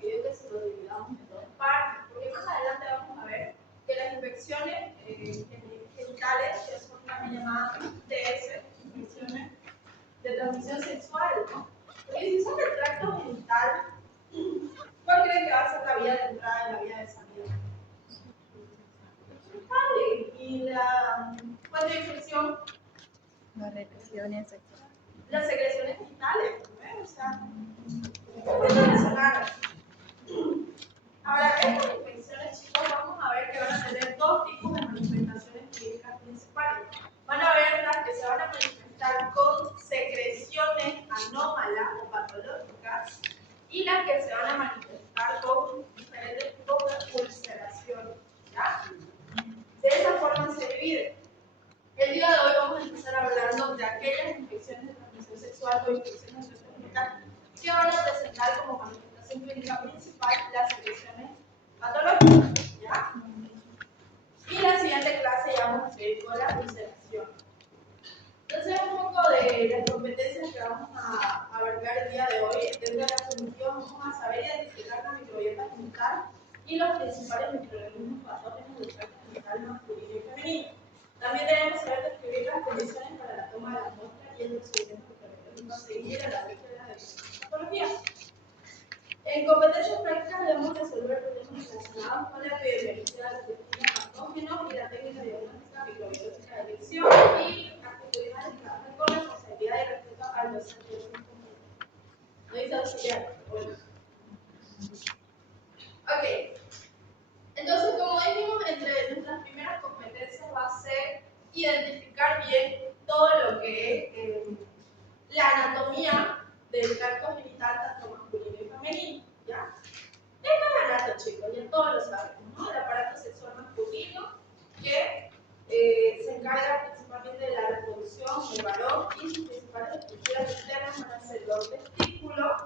pidió que se lo dividamos en dos partes, porque más adelante vamos a ver que las infecciones genitales, que son también llamadas ITS, infecciones de transmisión sexual, ¿no? Porque si son del tracto genital, ¿cuál creen que va a ser la vía de entrada y la vía de salida? Vale, y la fuente de infección, Las secreciones sexuales. las secreciones genitales, ¿no? O sea, es relacionado. Ahora, estas infecciones, chicos, vamos a ver que van a tener dos tipos de manifestaciones clínicas principales. Van a haber las que se van a manifestar con secreciones anómalas o patológicas y las que se van a manifestar con diferentes tipos de ulceración. ¿Ya? De esa forma se divide. El día de hoy vamos a empezar hablando de aquellas infecciones de transmisión sexual o infecciones de transmisión genital que van a presentar como manifestación clínica principal las secreciones patológicas. ¿Ya? Y en la siguiente clase ya vamos a seguir con la ulceración. Entonces, un poco de las competencias que vamos a abarcar el día de hoy. Dentro de la cognición vamos a saber identificar la microbiota genital y los principales microorganismos patógenos del tracto genital masculino y femenino. También debemos saber describir las condiciones para la toma de las muestras y el procedimiento que a seguir a la búsqueda de la patología. En competencias prácticas debemos resolver problemas relacionados con la epidemiología de los distintos patógenos y la técnica diagnóstica microbiológica de elección y actitudinales que trabajan con responsabilidad y respeto al docente de los no dice auxiliar, bueno. Ok. Entonces, como dijimos, entre nuestras primeras competencias va a ser identificar bien todo lo que es la anatomía del tracto genital, tanto masculino y femenino. ¿Ya? Esto es anato, chicos, ya todos lo sabemos, ¿no? El aparato sexual masculino que se encarga principalmente de la reproducción del varón y sus principales estructuras externas van a ser los testículos,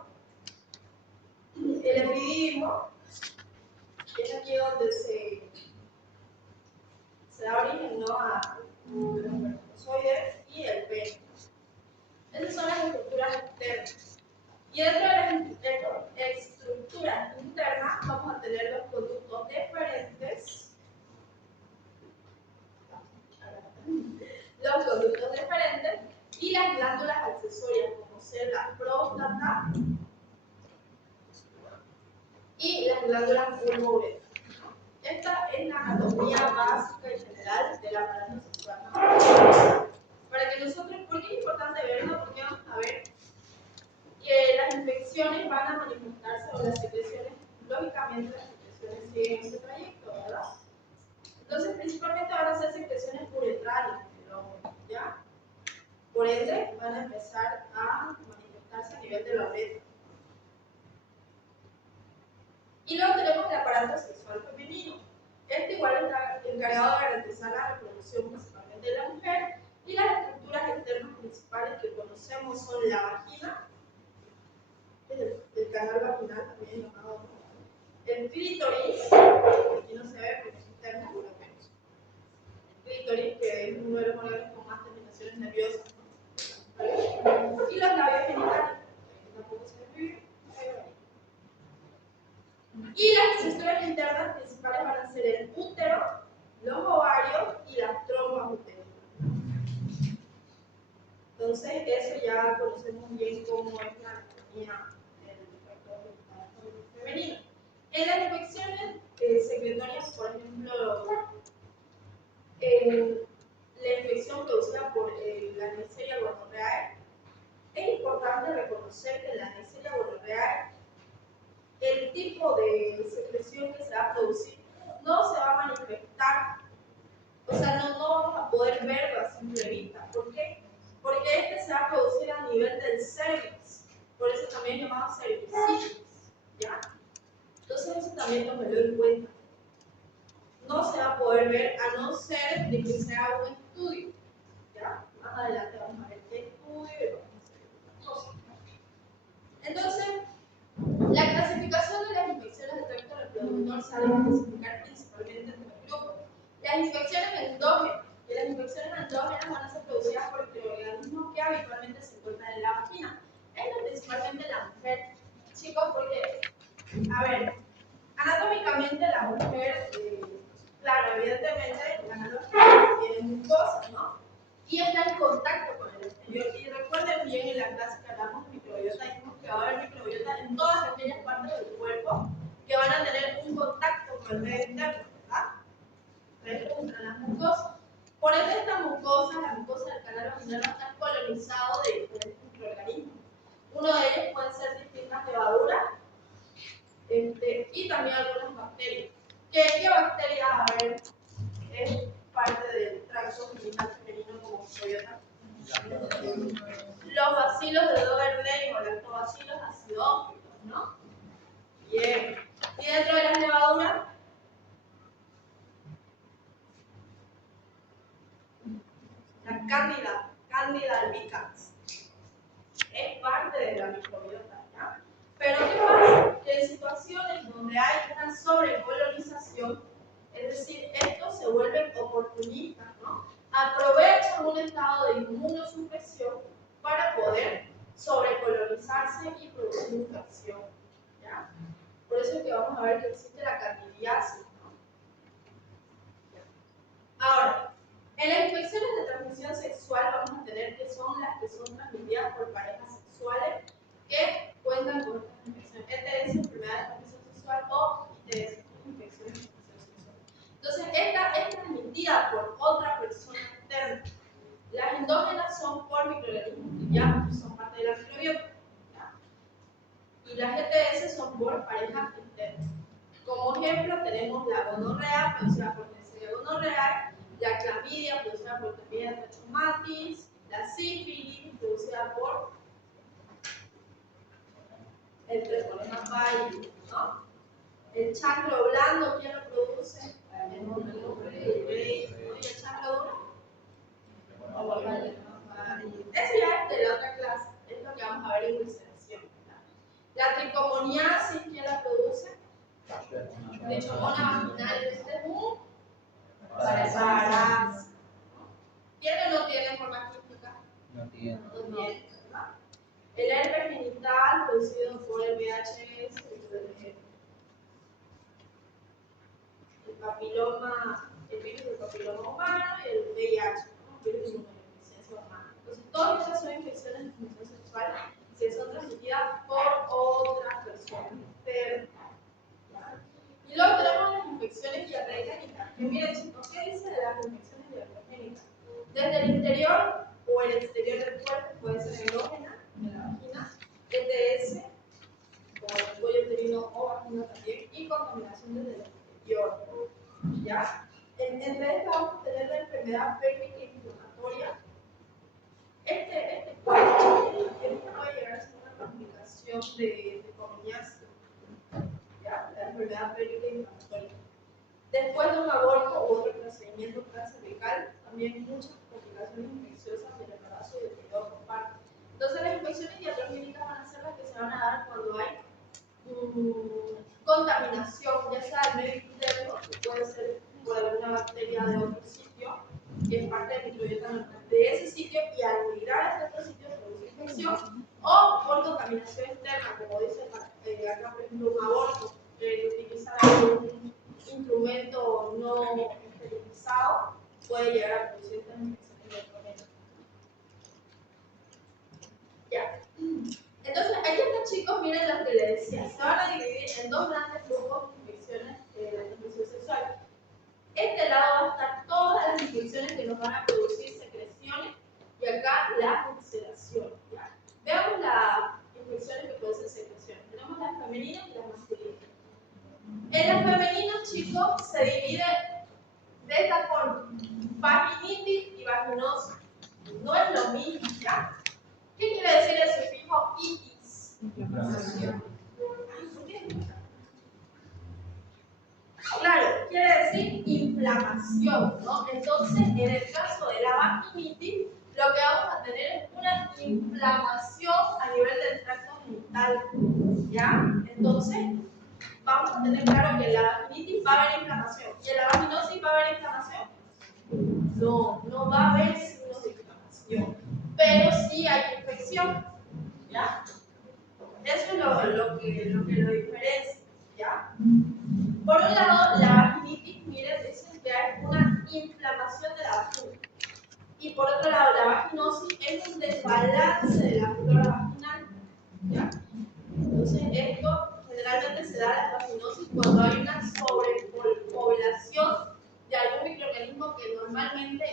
el epididimo, que es aquí donde se da origen, ¿no?, a los espermatozoides, y el pene. Esas son las estructuras externas. Y dentro de las estructuras internas vamos a tener los conductos deferentes, y las glándulas accesorias, como ser la próstata y las glándulas pulmonares. Esta es la anatomía básica y general del aparato sexual masculino. Para que nosotros, ¿por qué es importante verlo? Porque vamos a ver que las infecciones van a manifestarse o las secreciones, lógicamente las secreciones siguen ese trayecto, ¿verdad? Entonces, principalmente van a ser secreciones uretrales, ¿ya? Por ende, van a empezar a manifestarse a nivel de la uretra. Y luego tenemos el aparato sexual femenino. Este igual está encargado de garantizar la reproducción principalmente de la mujer, y las estructuras externas principales que conocemos son la vagina, el canal vaginal también llamado, el clítoris, aquí no se ve porque es interno, pero menos. El clítoris, que es uno de los órganos con más terminaciones nerviosas, ¿no? Y los labios genitales, que tampoco se describe. Y las estructuras internas principales van a ser el útero, los ovarios y las trompas uterinas. Entonces, eso ya conocemos bien cómo es la anatomía del tracto femenino. En las infecciones secretorias, por ejemplo, la infección producida por la Neisseria gonorrhoeae, es importante reconocer que en la Neisseria gonorrhoeae el tipo de secreción que se va a producir no se va a manifestar, o sea, no vamos a poder verlo a simple vista. ¿Por qué? Porque este se va a producir a nivel del cervix, por eso también es llamado cervicitis, ¿ya? Entonces eso también tómelo en cuenta. No se va a poder ver a no ser de que se haga un estudio, ¿ya? Más adelante vamos a ver qué estudio y vamos a hacer otras cosas. Entonces, la clasificación de las infecciones del tracto reproductor se va a clasificar principalmente en tres grupos. Las infecciones endógenas, que las infecciones endógenas van a ser producidas por microorganismos que habitualmente se encuentran en la vagina. Esto principalmente en la mujer. Chicos, ¿por qué? A ver, anatómicamente la mujer, claro, evidentemente la anatomía tiene mucosas, ¿no? Y está en contacto con el exterior. Y recuerden bien en la clase que hablamos de microbiota, dijimos que va a haber microbiota en todas aquellas partes del cuerpo que van a tener un contacto con el medio interno, ¿verdad? Entonces, las mucosas. Por eso esta mucosa, la mucosa del canal vaginal, va a estar colonizado de diferentes microorganismos. Uno de ellos puede ser distintas levaduras y también algunas bacterias. ¿Qué bacterias, a ver, es parte del tracto genital femenino como microbiota? Los bacilos de Dover-Ley o lactobacilos acidófilos, ¿no? Bien. Y dentro de las levaduras, la Candida albicans, es parte de la microbiota, ¿ya? Pero ¿qué pasa? Que en situaciones donde hay una sobrecolonización, es decir, estos se vuelven oportunistas, ¿no? Aprovechan un estado de inmunosupresión para poder sobrecolonizarse y producir infección, ¿ya? Por eso es que vamos a ver que existe la candidiasis, ¿no? Ahora, en las infecciones de transmisión sexual vamos a tener que son las que son transmitidas por parejas sexuales que cuentan con estas infecciones. ETS, enfermedad de transmisión sexual, o ITS, infecciones de transmisión sexual. Entonces, esta es transmitida por otra persona externa. Las endógenas son por microorganismos que ya son parte de la microbiota, ¿ya? Y las ETS son por parejas externas. Como ejemplo, tenemos la gonorrea, producida por Neisseria gonorrhoeae, la clamidia, producida por Clamidia trachomatis, la sífilis, producida por el Treponema pallidus, ¿no? El chancro blando, ¿quién lo produce? El mononukleoide. ¿Y el chancro duro? Eso ya es de la otra clase, es lo que vamos a ver en ulceración. La tricomoniasis, ¿quién la produce? Trichomona vaginal, este es un parásito. ¿Tiene o no tiene forma química? No tiene. No tiene, ¿verdad? El herpes genital producido por el VHS, el papiloma, el virus del papiloma humano y el VIH, ¿no? El virus de inmunodeficiencia humana. Entonces, todas estas son infecciones de transmisión sexual que son transmitidas por otras personas externas. Y luego tenemos las infecciones diarreigénicas. Que miren, chicos, ¿qué dice de las infecciones diarreigénicas? Desde el interior o el exterior del cuerpo, puede ser endógena, de la vagina, ETS, como el cuello uterino o vagina también, y contaminación desde el exterior. ¿Ya? Entre estas vamos a tener la enfermedad pélvica inflamatoria. Este puede llegar a ser una complicación de cominiasis. ¿Ya? La enfermedad pélvica inflamatoria. Después de un aborto u otro procedimiento transcervical, también muchas complicaciones infecciosas del embarazo y del periodo postparto. Entonces, las infecciones iatrogénicas van a ser las que se van a dar cuando hay contaminación, ya sea del medio interno, que puede ser por alguna bacteria de otro sitio, que es parte del microbiota normal de ese sitio, y al migrar a ese otro sitio produce infección, o por contaminación externa, como dice acá, por ejemplo, un aborto, utilizar algún instrumento no esterilizado, puede llegar a producir estas infecciones iatrogénicas. Ya. Entonces, aquí están, chicos, miren lo que les decía. Se van a dividir en dos grandes grupos de infecciones de transmisión sexual. Este lado va a estar todas las infecciones que nos van a producir secreciones y acá la ulceración. ¿Ya? Veamos las infecciones que producen secreciones. Tenemos las femeninas y las masculinas. En las femeninas, chicos, se divide de esta forma: vaginitis y vaginosa. No es lo mismo, ¿ya? ¿Qué quiere decir el sufijo itis? Inflamación. Claro, quiere decir inflamación, ¿no? Entonces, en el caso de la vaginitis, lo que vamos a tener es una inflamación a nivel del tracto genital, ¿ya? Entonces, vamos a tener claro que en la vaginitis va a haber inflamación. ¿Y en la vaginosis va a haber inflamación? No va a haber signos de inflamación, pero sí hay infección, ¿ya? Eso es lo que lo diferencia. se da la vaginosis cuando hay una sobrepoblación de algún microorganismo que normalmente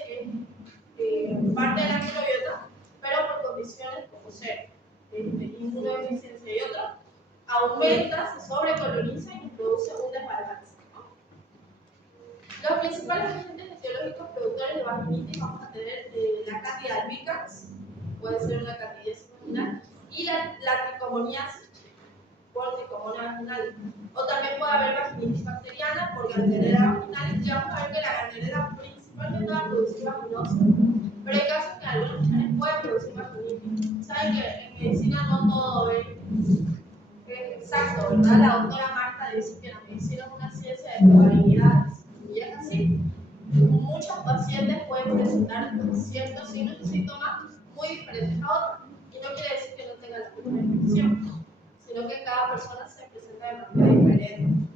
es parte de la microbiota, pero por condiciones como ser inmunodeficiencia y otro, aumenta, se sobrecoloniza y produce un desbalance. Los principales agentes etiológicos productores de vaginitis vamos a tener la Candida albicans, puede ser una candidiasis vaginal, y la tricomoniasis por tricomona vaginal. O también puede haber vaginitis bacteriana por Gardnerella vaginalis. Ya vamos a ver que la Gardnerella principalmente va a producir vaginosis, pero hay casos que algunos genes pueden producir vaginitis. Saben que en medicina no todo es exacto, ¿verdad? La doctora Marta dice que la medicina es una ciencia de probabilidades. Y es así. Muchos pacientes pueden presentar ciertos signos y síntomas muy diferentes a otros. Y no quiere decir que no tengan la misma infección, sino que cada persona se presenta de manera diferente.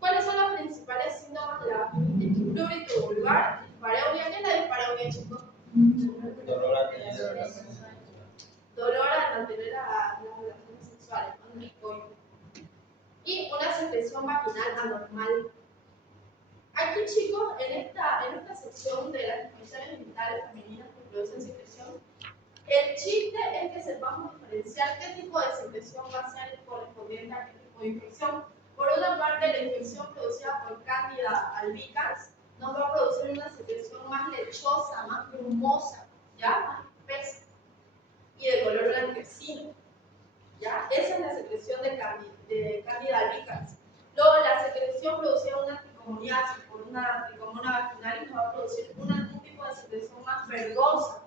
¿Cuáles son los principales síntomas de la vaginitis? Prurito vulgar, dispareunia. ¿Qué es la dispareunia, chicos? Dolor al mantener las relaciones sexuales, ¿no? El coito. Y una secreción vaginal anormal. Aquí, chicos, en esta sección de las infecciones genitales femeninas que producen secreción, el chiste es que sepamos diferenciar qué tipo de secreción va a ser correspondiente a qué tipo de infección. Por una parte, la infección producida por Candida albicans nos va a producir una secreción más lechosa, más grumosa, ¿ya? Más espesa y de color blanquecino, ¿ya? Esa es la secreción de Candida albicans. Luego, la secreción producida por una tricomoniasis, por una tricomona vaginalis, nos va a producir un tipo de secreción más verdosa,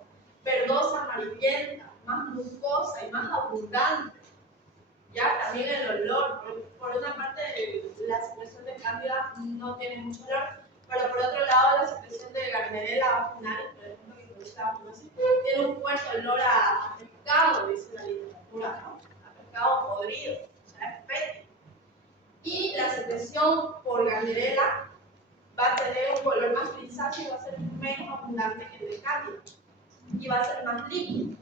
amarillenta, más mucosa y más abundante. Ya también el olor, por una parte la secreción de Cándida no tiene mucho olor, pero por otro lado la secreción de Gardnerella vaginalis, por ejemplo, que produce la vaginosis, tiene un fuerte olor a pescado, dice la literatura, ¿no? A pescado podrido, o sea, es fétido. Y la secreción por Gardnerella va a tener un color más grisáceo y va a ser menos abundante que el de Cándida. Y va a ser más líquido,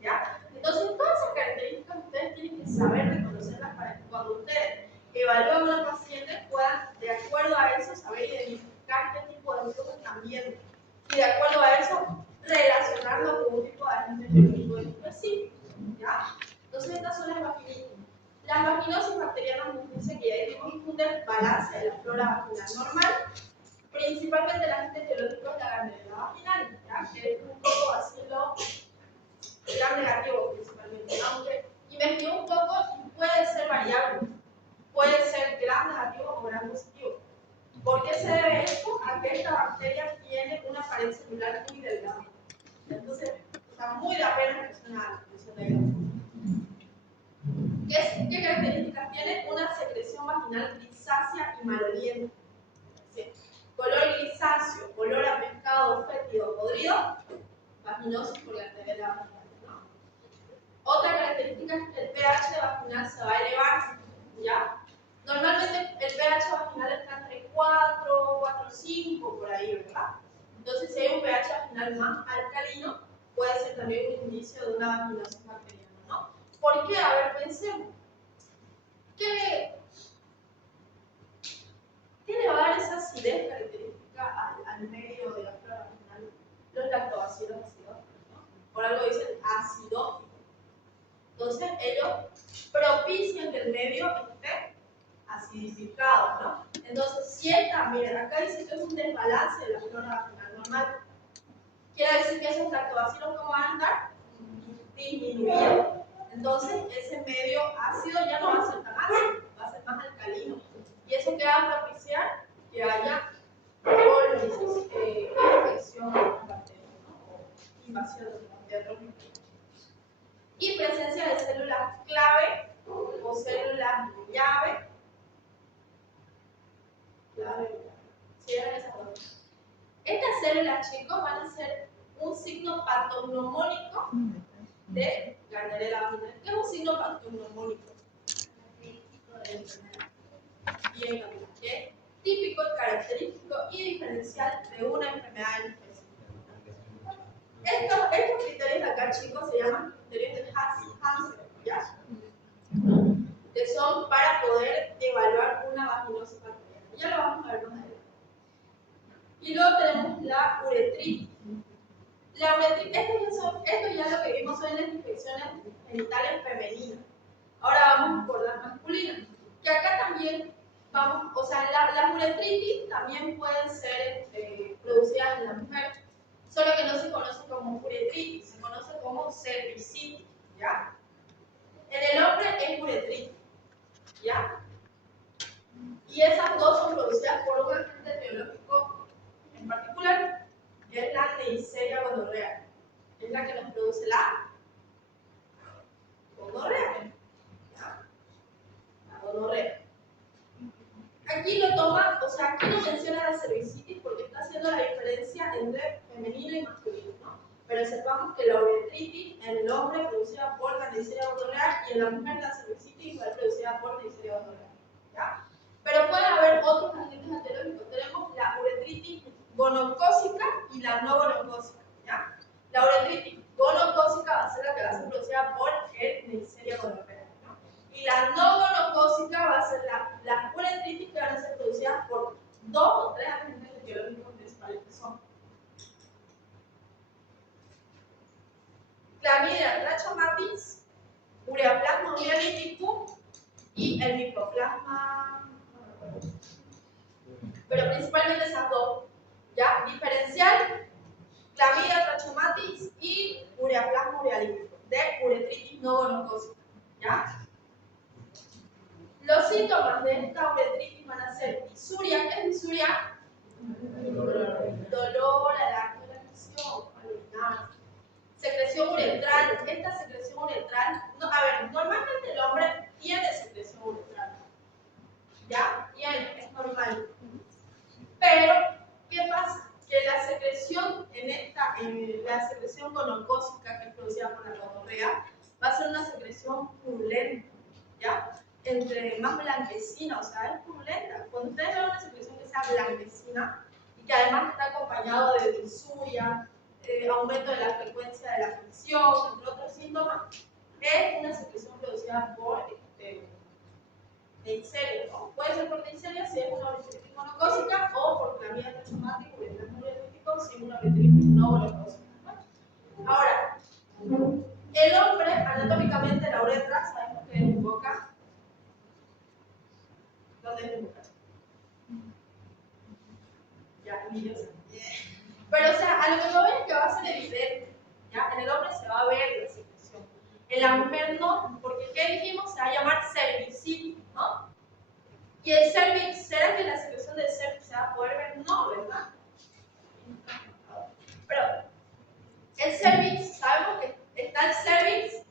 ¿ya? Entonces, todas esas características ustedes tienen que saber reconocerlas para que cuando ustedes evalúen a una paciente puedan, de acuerdo a eso, saber identificar qué tipo de flujo están viendo. Y de acuerdo a eso, relacionarlo con un tipo de agente biológico específico, ¿ya? Entonces, estas son las vaginitis. Las vaginosis bacterianas nos dicen que ya tenemos un desbalance de la flora vaginal normal. Principalmente la agente etiológico es la Gardnerella vaginalis, ¿ya? Que es un poco así lo gram negativo principalmente, aunque investigué un poco y puede ser variable, puede ser gram negativo o gram positivo. ¿Por qué se debe esto? A que esta bacteria tiene una pared celular muy delgada. Entonces, está muy de apenas que es una secreción de gram. ¿Qué características tiene? Una secreción vaginal grisácea y maloliente. ¿Sí? Color grisáceo, color a pescado fétido podrido, vaginosis por Gardnerella vaginalis, ¿no? Otra característica es que el pH vaginal se va a elevar, ¿ya? Normalmente el pH vaginal está entre 4, 4,5 por ahí, ¿verdad? Entonces, si hay un pH vaginal más alcalino, puede ser también un indicio de una vaginosis bacteriana, ¿no? ¿Por qué? A ver, pensemos. ¿Qué le va a dar esa acidez característica al medio de la flora vaginal? Los lactobacilos acidófilos, ¿no? Por algo dicen acidófilos. Entonces, ellos propician que el medio esté acidificado, ¿no? Entonces, si está, miren, acá dice que es un desbalance de la flora vaginal normal. Quiere decir que esos lactobacilos, ¿cómo van a andar? Disminuyendo. Entonces, ese medio ácido ya no va a ser tan ácido, va a ser más alcalino. ¿Y eso qué va a propiciar? Que haya colonización, infección de las bacterias, ¿no? O invasión de otros microbios. Y presencia de células clave o células llave. Sí, eran esas dos. Estas células, chicos, van a ser un signo patognomónico de Gardnerella vaginalis. ¿Qué es un signo patognomónico? Bien, ¿qué? Típico, característico y diferencial de una enfermedad en específico. Estos criterios de acá, chicos, se llaman criterios de Hansen, ¿ya? Que son para poder Y luego tenemos la uretritis. La uretritis, esto ya es lo que vimos hoy en las infecciones genitales femeninas. Ahora vamos por las masculinas. Que acá también vamos, o sea, las uretritis también pueden ser producidas en la mujer, solo que no se conoce como uretritis, se conoce como cervicitis, ¿ya? En el hombre es uretritis, ¿ya? Y esas dos son producidas por un agente biológico en particular, que es la Neisseria gonorrhea. Es la que nos produce la gonorrea. ¿Ya? La gonorrea. Aquí lo toma, o sea, aquí no menciona la cervicitis porque está haciendo la diferencia entre femenino y masculino, ¿no? Pero sepamos que la uretritis en el hombre producida por la Neisseria gonorrhea y en la mujer la cervicitis igual producida por Neisseria gonorrhea, ¿ya? Pero puede haber otros agentes etiológicos. Tenemos la uretritis gonocócica y la no gonocócica, ¿ya? La uretritis gonocócica va a ser la que va a ser producida por el Neisseria gonorrhea, ¿no? Y la no gonocócica va a ser la uretritis que van a ser producidas por 2 o 3 agentes etiológicos principales que son Clamidia trachomatis, Ureaplasma ureolíticum y el Mycoplasma. Pero principalmente esas dos, ¿ya? Diferencial, Clamidia trachomatis y Ureaplasma ureolítico, de uretritis no gonocócica, ¿ya? Los síntomas de esta uretritis van a ser disuria. ¿Qué es disuria? Dolor al acto de la acción, al orinar. Secreción uretral. Esta secreción uretral, no, a ver, normalmente el hombre tiene secreción uretral, ¿ya? Tiene, es normal. Pero, ¿qué pasa? Que la secreción en la secreción gonocócica que es producida por la gonorrea va a ser una secreción purulenta, ¿ya? Entre más blanquecina, o sea, es purulenta. Cuando ustedes ven una secreción que sea blanquecina y que además está acompañado de disuria, aumento de la frecuencia de la fricción, entre otros síntomas, es una secreción producida por Neisseria, ¿no? Puede ser por Neisseria si es una uretritis monocócica o por Clamidia trachomatis, ureaplasma ureolítico, si es una uretritis no monocócica, ¿no? Ahora, el hombre, anatómicamente, la uretra, sabemos que es en boca. ¿Dónde es en boca? Ya, ni yo sé. Pero, o sea, a lo que me voy es que va a ser evidente, ¿ya? En el hombre se va a ver la secreción. En la mujer no, porque ¿qué dijimos? Se va a llamar cervicitis, ¿no? Y el cervix, ¿será que la secreción del cervix se va a poder ver? No, ¿verdad? Pero el cervix, sabemos que está el cervix,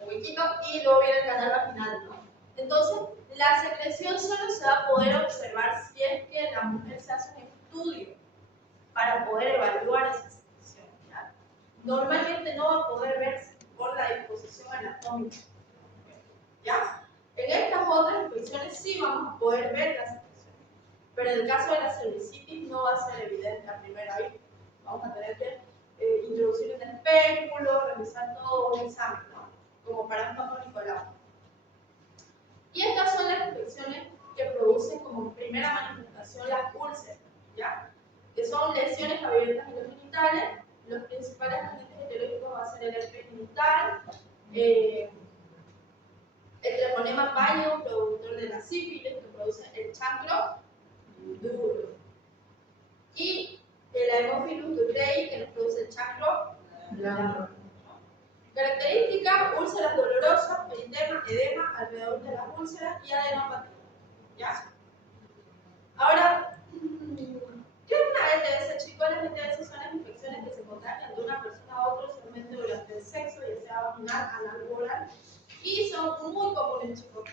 el huequito, y luego viene el canal vaginal, ¿no? Entonces, la secreción solo se va a poder observar si es que la mujer se hace un estudio para poder evaluar esa secreción, ¿ya? Normalmente no va a poder verse por la disposición anatómica, ¿ya? En estas otras infecciones sí vamos a poder ver la secreción, pero en el caso de la cervicitis no va a ser evidente a primera vista. Vamos a tener que introducir un espéculo, realizar todo un examen, ¿no? Como para un Papa Nicolau. Y estas son las infecciones que producen como primera manifestación las úlceras, ¿ya? Que son lesiones abiertas en los genitales. Los principales agentes etiológicos va a ser el herpes genital, el treponema paño, productor de la sífilis, que produce el chancro duro, y el Haemophilus ducreyi, que nos produce el chancro blando. Características: úlceras dolorosas, edema alrededor de las úlceras y adenopatía, ¿ya? Ahora, ¿qué es una ETS, chicos? Las ETS son las infecciones que se contagian de una persona a otra, usualmente durante el sexo, ya sea vaginal, anal o oral, y son muy comunes, chicos.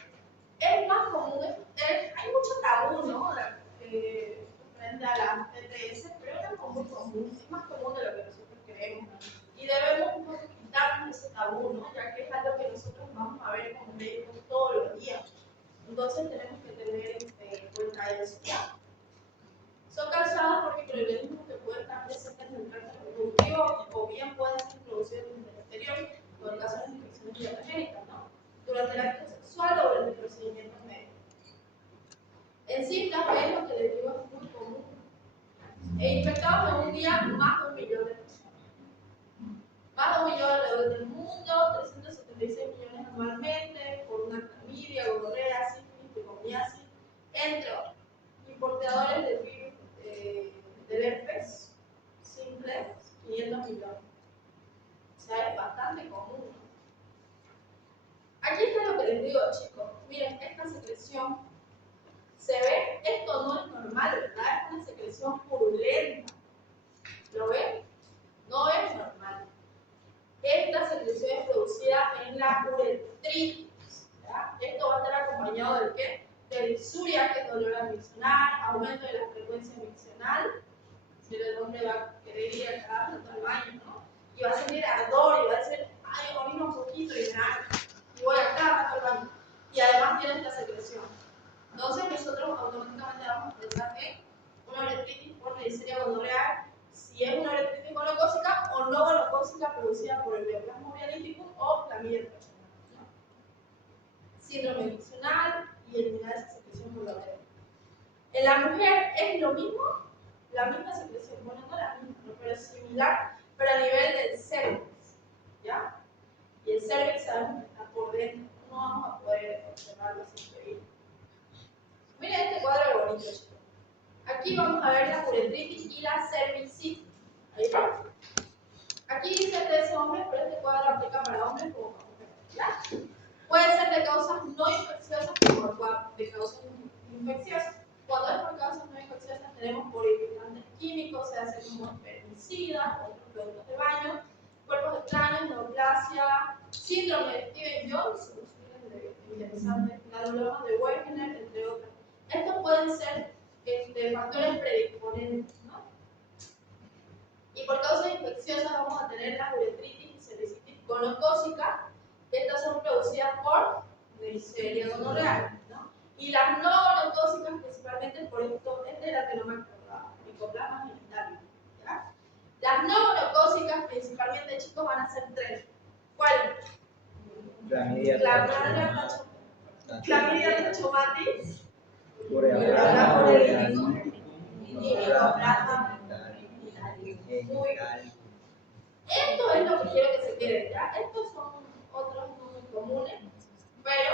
Es más común, hay mucho tabú, ¿no? Frente a las ETS, pero es muy común, es más común de lo que nosotros creemos. Y debemos quitarnos ese tabú, ¿no? Ya que es algo que nosotros vamos a ver como médicos todos los días. Entonces tenemos que tener en cuenta eso, ¿ya? Son causadas por microorganismos que pueden estar presentes en el tracto reproductivo o bien pueden ser introducidos desde el exterior, como en el caso de las infecciones diarreicas, ¿no? Durante el acto sexual o durante procedimientos médicos. En sí, también lo que les digo es muy común. E infectados en un día más de 1 millón de personas. Más de 1 millón alrededor del mundo, 376 millones anualmente, por una clamidia, gonorrea, sífilis, tricomiasis, entre otros. Y portadores del virus del herpes simple, 500 millones. O sea, es bastante común. Aquí está lo que les digo, chicos. Miren, esta secreción se ve, esto no es normal, ¿verdad? Es una secreción purulenta. ¿Lo ven? No es normal. Esta secreción es producida en la uretritis. ¿Ya? Esto va a estar acompañado de ¿qué? De disuria, que es dolor admisional, aumento de la frecuencia miccional. Si el hombre va a querer ir a cada rato al baño, ¿no? Y va a sentir ardor y va a decir, ay, orino un poquito y me da, y voy a cada rato al baño. Y además tiene esta secreción. Entonces nosotros automáticamente vamos a pensar que una uretritis por Neisseria gonorrhoeae, si es una uretritis gonocócica o no gonocócica producida por el Neoplasma hialíticum o clamidia trachomatis, ¿no? Síndrome miccional y eliminar esa secreción por la uretra. En la mujer es lo mismo, la misma secreción, bueno, no la misma, ¿no? Pero similar, pero a nivel del cervix, ¿ya? Y el cervix sabemos que está por dentro, no vamos a poder observarlo sin pedir. Miren este cuadro bonito, chicos. Aquí vamos a ver la uretritis y la cervicitis. Ahí va. Aquí dice de ese hombre, pero este cuadro aplica para hombres como para mujeres, ¿ya? Puede ser de causas no infecciosas como de causas infecciosas. Cuando es por causas no infecciosas tenemos por irritantes químicos, se hace como espermicidas, otros productos de baño, cuerpos extraños, neoplasia, síndrome de Stevens-Johnson, interesante, granuloma de Wegener, entre otras. Estos pueden ser factores predisponentes, ¿no? Y por causas infecciosas vamos a tener la uretritis y cervicitis gonocócica. Estas son producidas por Neisseria gonorrhoeae, ¿no? Y las no gonocócicas principalmente por esto, este era que no me acordaba, Mycoplasma genitalium, ¿ya? Las no gonocócicas principalmente, chicos, van a ser 3. ¿Cuáles? Clamidia trachomatis, Mycoplasma hialíticum y Mycoplasma genitalium. Muy bien. Esto es lo que quiero que se quede, ¿ya? Estos son otros no muy comunes, pero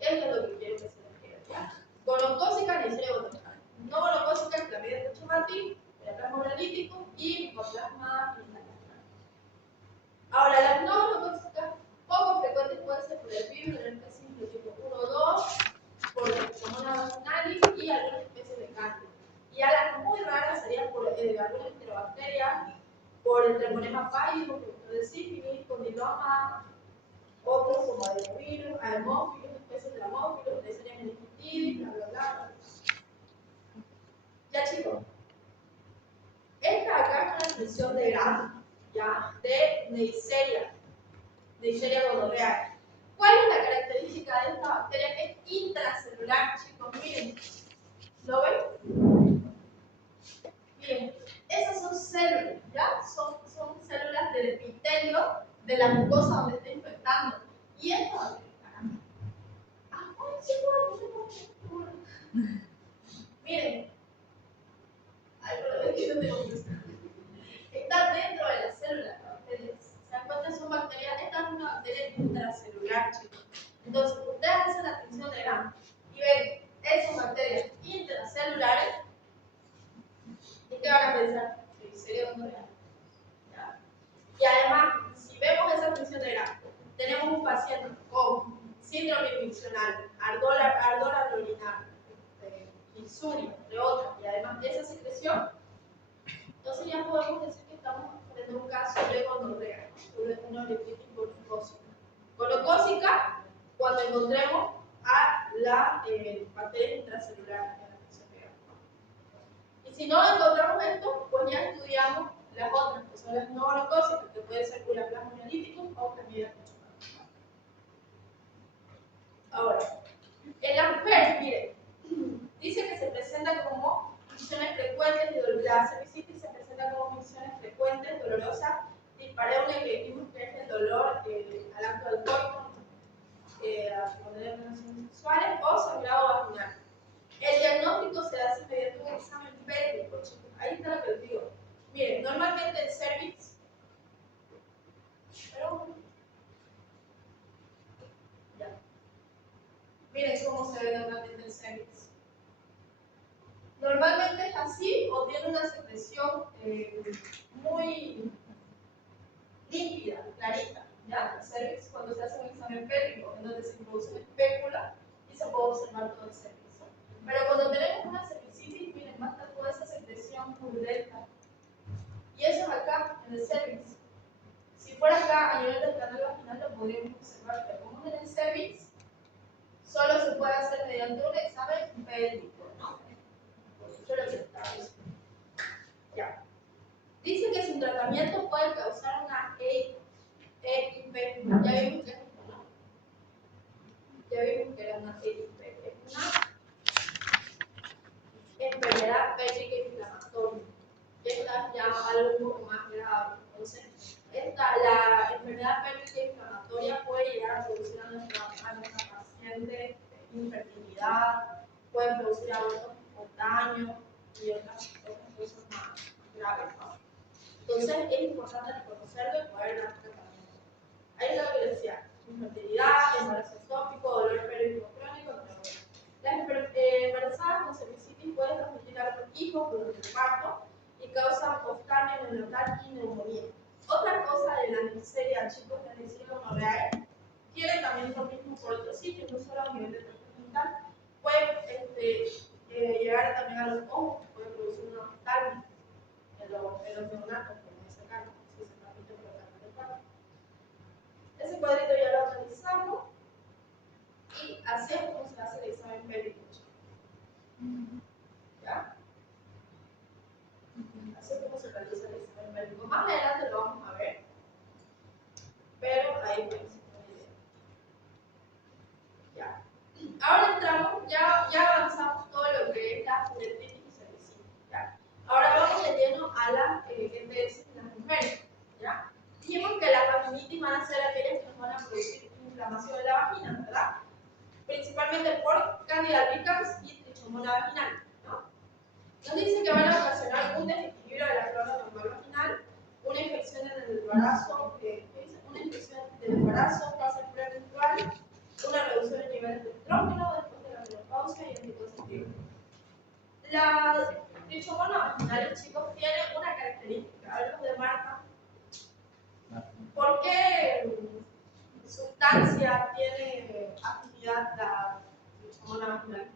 esto es lo que quiero que se les quede, ¿ya? Gonocócica, Neisseria gonorrhoeae. No gonocócica, clamidia trachomatis, Mycoplasma hialíticum y Mycoplasma genitalium. Ahora, las no gonocócicas poco frecuentes pueden ser por el virus del herpes simple tipo 1 o 2, por la Pseudomonas vaginalis y algunas especies de cándida. Y a las muy raras serían por algunas enterobacterias, por el Treponema pallidus, de sífilis, condiloma, otros como adenovirus, aemófilos, especies de amófilos, Neisseria meningitidis, bla bla bla. Ya chicos, esta acá es una expresión de Gram, ya, de Neisseria gonorrhoeae. ¿Cuál es la característica de esta bacteria? Es intracelular, chicos, miren. ¿Lo ven? Miren, esas son células, ¿ya? Son células del epitelio de la mucosa donde está infectando. Y esto, caramba. Sí, bueno. Miren. Ay, pero es que no tengo que usar. Está dentro de las células, la bacteria. ¿Se dan cuenta? Son bacterias. Esta es una bacteria intracelular, chicos. Entonces, ustedes hacen la atención de Gram y ven, son bacterias intracelulares. ¿Y qué van a pensar? Neisseria gonorrhoeae. Y además, si vemos esa función de Gram, tenemos un paciente con síndrome miccional, ardor al orinar, insuria, entre otras, y además de esa secreción, entonces ya podemos decir que estamos frente a un caso de gonorrea, una uretritis gonocócica. Gonocócica, cuando encontremos a la bacteria intracelular en la que se pega. Y si no encontramos esto, pues ya estudiamos las otras, que son las no gonocócicas, que puede ser Mycoplasma hialíticum o clamidia trachomatis. Ahora, en la mujer, miren, dice que se presenta como misiones frecuentes de dolor. La cervicitis se presenta como misiones frecuentes, dolorosas, dispareunia, que dijimos que es el dolor al acto del coito, a tener relaciones sexuales, o sangrado vaginal. El diagnóstico se hace mediante un examen pélvico, chicos. Ahí está lo que les Normalmente es así o tiene una secreción muy límpida, clarita, ¿ya? El cervix, cuando se hace un examen pélvico, en donde se introduce una espécula y se puede observar todo el cervix, ¿no? Pero cuando tenemos una cervicitis, miren, va a estar toda esa secreción purulenta. Y eso es acá, en el cervix. Si fuera acá, a nivel del canal vaginal, lo podríamos observar, pero como es en el cervix, solo se puede hacer mediante un examen pélvico, ¿no? Solo que está eso. Ya. Dice que sin tratamiento puede causar una EIP. Ya vimos que es una. Ya vimos que era una EIP. Es una enfermedad pélvica inflamatoria. Esta es ya algo un poco más grave. Entonces, la enfermedad pélvica inflamatoria puede llegar a producir a nuestra paciente infertilidad, puede producir abortos espontáneos y otras cosas más graves, ¿no? Entonces es importante reconocerlo y poder dar tratamiento. Ahí es lo que decía: infertilidad, embarazo ectópico, dolor pélvico crónico, entre otros. Las embarazadas con cervicitis pueden transmitir a los hijos durante el parto y causan oftalmia neonatal y neumonía. Otra cosa de la neisseria, chicos, es decir, gonorrea, tiene también lo mismo por otros sitios, no solo a nivel de tracto genital, puede llegar también a los ojos, puede producir una oftalmia en los neonatos, en ese caso, si se transmite por el canal del parto. Ese cuadrito ya lo analizamos y así es como se hace el examen pélvico. ¿Ya? Así es como se realiza el examen pélvico. Más adelante lo vamos a ver, pero ahí pues. Ya. Ahora entramos, ya avanzamos todo lo que es la uretritis y cervicitis. ¿Ya? Ahora vamos de lleno a la ETS en las mujeres. ¿Ya? Dijimos que las vaginitis van a ser aquellas que nos van a producir inflamación en la vagina, ¿verdad? Principalmente por Candida albicans y Trichomona vaginal, ¿no? Nos dice que van a ocasionar un desequilibrio de la flora normal vaginal, una infección en el embarazo, una infección del embarazo, fase premenstrual, una reducción de niveles de estrógeno después de la menopausia y anticonceptivos. La Trichomona vaginal, chicos, tiene una característica. Hablamos de Marta. ¿Por qué sustancia tiene actividad la Trichomona vaginal?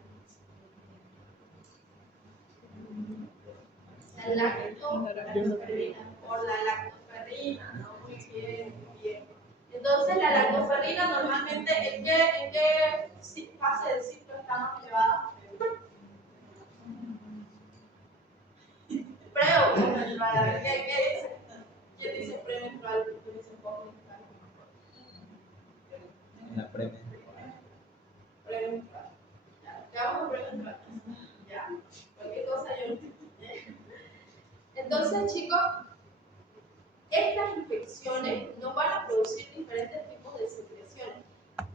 La lactoferrina, por la lactoferrina, ¿no? Muy bien, muy bien. Entonces, la lactoferrina normalmente, ¿en qué fase del ciclo está más elevada? Pre o postmenstrual. A ver, ¿qué dice? ¿Quién dice premenstrual? ¿Quién dice postmenstrual? La premenstrual. Premenstrual. Ya vamos a premenstrual. Ya. Cualquier cosa yo. Entonces, chicos, estas infecciones nos van a producir diferentes tipos de secreciones.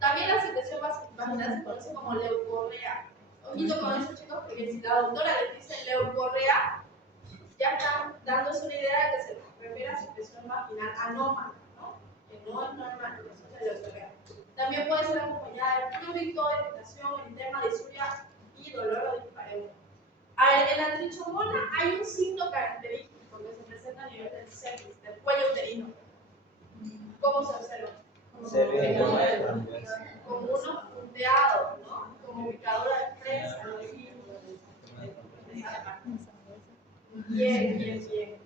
También la secreción vaginal se conoce como leucorrea. Ojito con eso, chicos, porque si la doctora les dice leucorrea, ya están dándose una idea de que se refiere a secreción vaginal anómala, ¿no? Que no es normal, eso es la leucorrea. También puede ser acompañada de prurito, irritación, eritema, disuria y dolor o dispareunia. En la trichomona hay un signo característico que se presenta a nivel del cervix, del cuello uterino. ¿Cómo se observa? Como unos punteados, ¿no? Como picadura de fresa, ¿no? Bien, bien, bien.